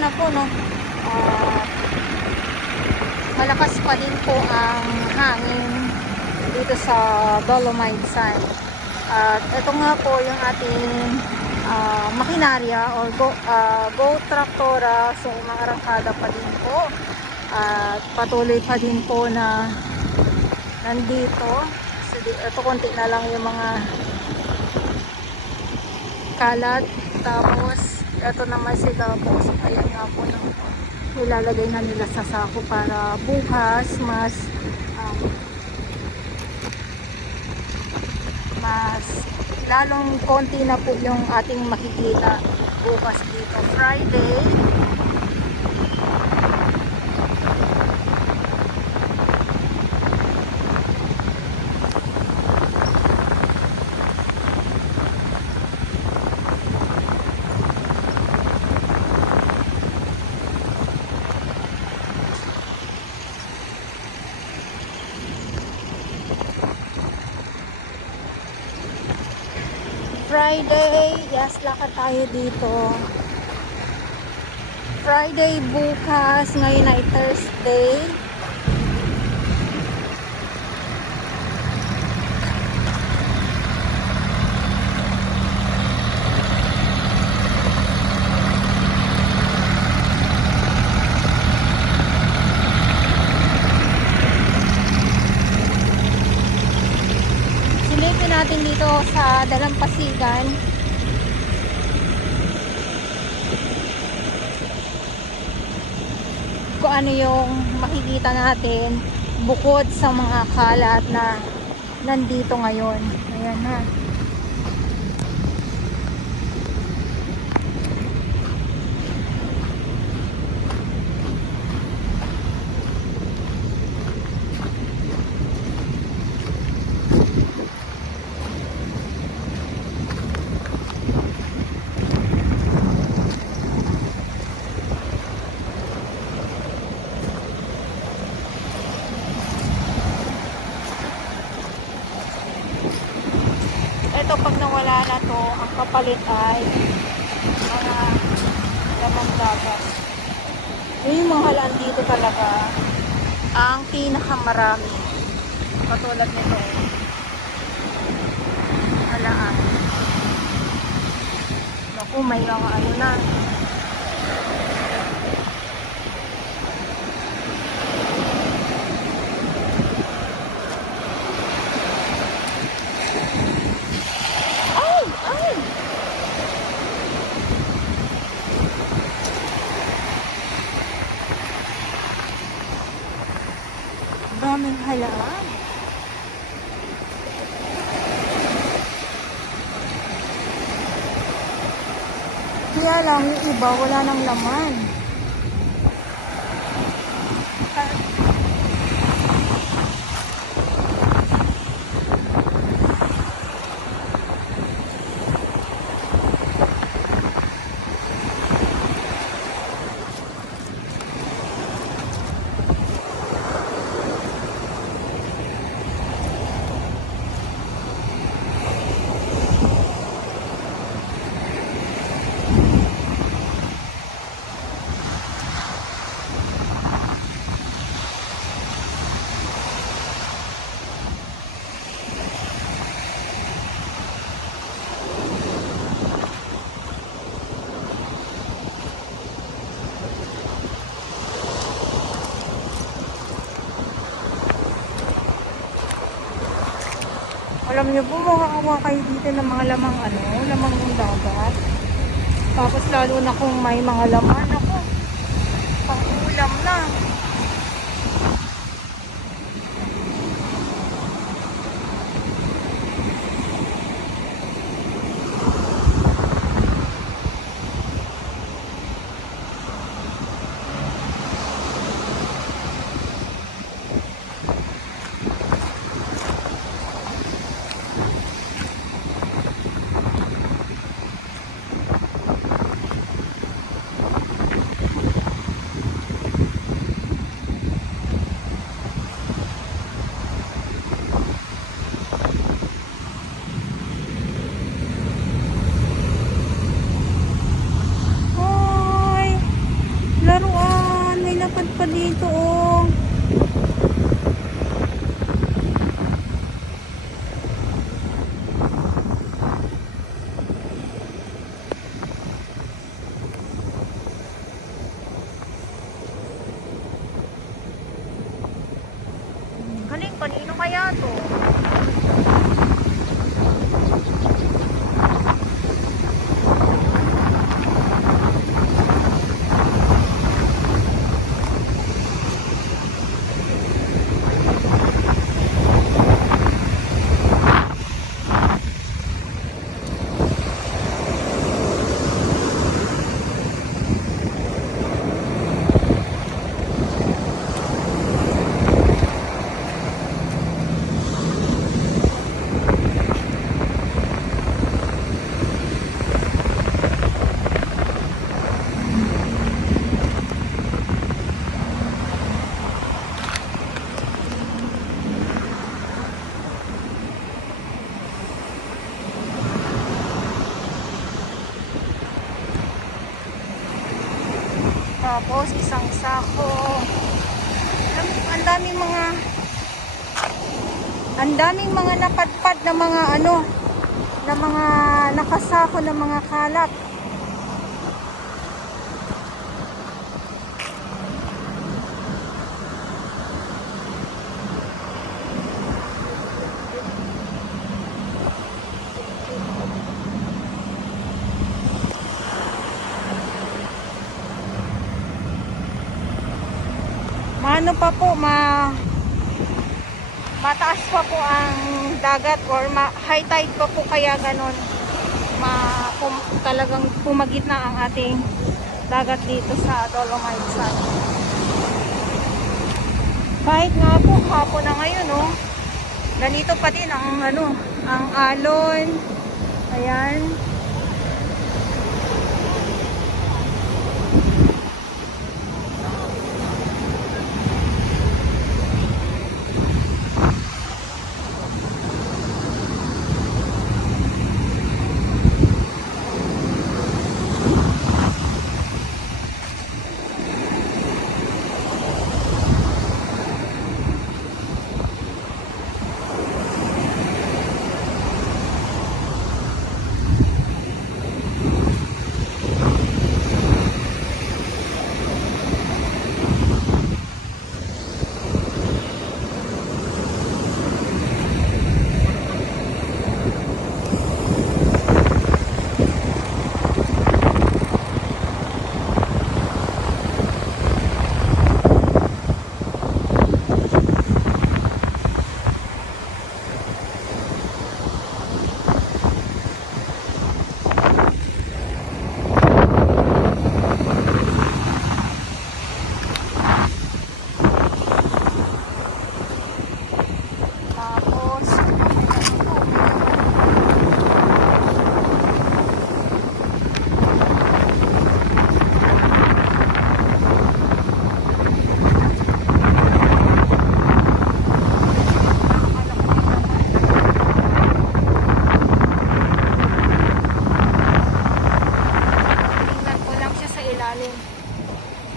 na po, no? At malakas pa din po ang hangin dito sa Dolomite Sand. At ito nga po yung ating makinarya or go traktora. So umaarangkada pa din po at patuloy pa din po na nandito. So ito konti na lang yung mga kalat. Tapos ito naman sila po. So ayan nga po na ilalagay na nila sa sako para bukas mas lalong konti na po yung ating makikita bukas dito Friday. Friday, yes, lakad tayo dito. Friday bukas, ngayon ay Thursday. Silipin natin dito sa Dalampasigan. Kung ano yung makikita natin bukod sa mga kalat na nandito ngayon. Ayan na. Ito pag nawala na to, ang kapalit ay mga lamang dagat. Yung mga halaan dito talaga ang pinakamarami. Katulad nito. Halaan. Naku, may mga ano na. Daming halaan. Kaya lang yung iba wala nang laman. Alam niyo po, makakawa kayo dito ng mga lamang lamang ng dagat. Tapos lalo na kung may mga laman, ako, pang ulam na. Tapos isang sako. Ang daming mga napadpad na mga ano, na mga nakasako na mga kalat. Ano pa po, mataas pa po ang dagat or high tide pa po, kaya ganon talagang pumagitna ang ating dagat dito sa Dolomite Sand. Kahit nga po hapon na ngayon, oh, ganito pa din ang ano, ang alon. Ayan.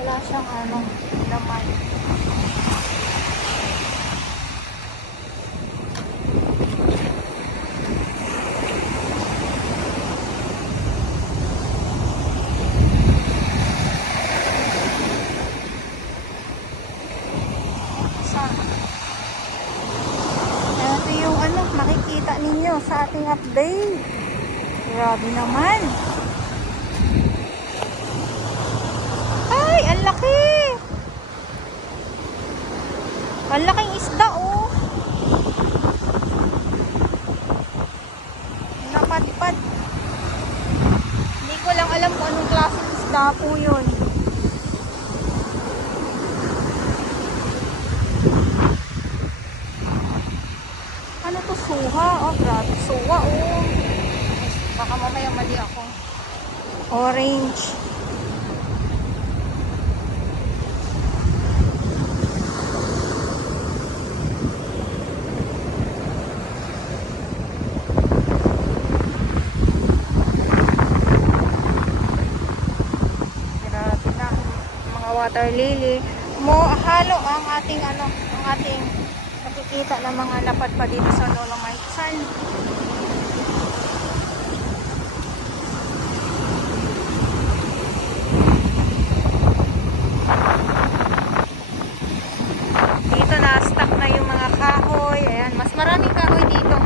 Wala siyang ano, laman. Ito yung ano, makikita ninyo sa ating update. Grabe naman. Ay, ang laki! Ang laking isda, oh. Napadpad. Hindi ko lang alam kung anong klaseng isda po yun. Ano to, suha? Oh, grabe. Suha, oh. Baka mamaya mali ako. Orange. Water lily. Halo ang ating ano, ang ating nakikita ng mga lapad pa dito sa Dolomite Sand. Dito na stuck na yung mga kahoy. Ayan, mas maraming kahoy dito.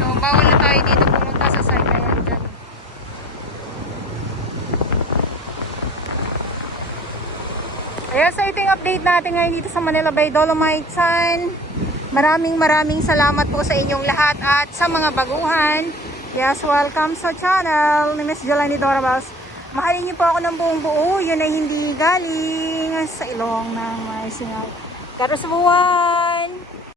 So bawal na tayo dito pumunta sa side na yan dyan. Ayan, sa iting update natin ngayon dito sa Manila Bay Dolomite Sand. Maraming salamat po sa inyong lahat at sa mga baguhan. Yes, welcome sa channel ni Miss Jelani Dorabas. Mahalin niyo po ako ng buong buo. Yun ay hindi galing sa ilong ng may singaw. Karos buhay!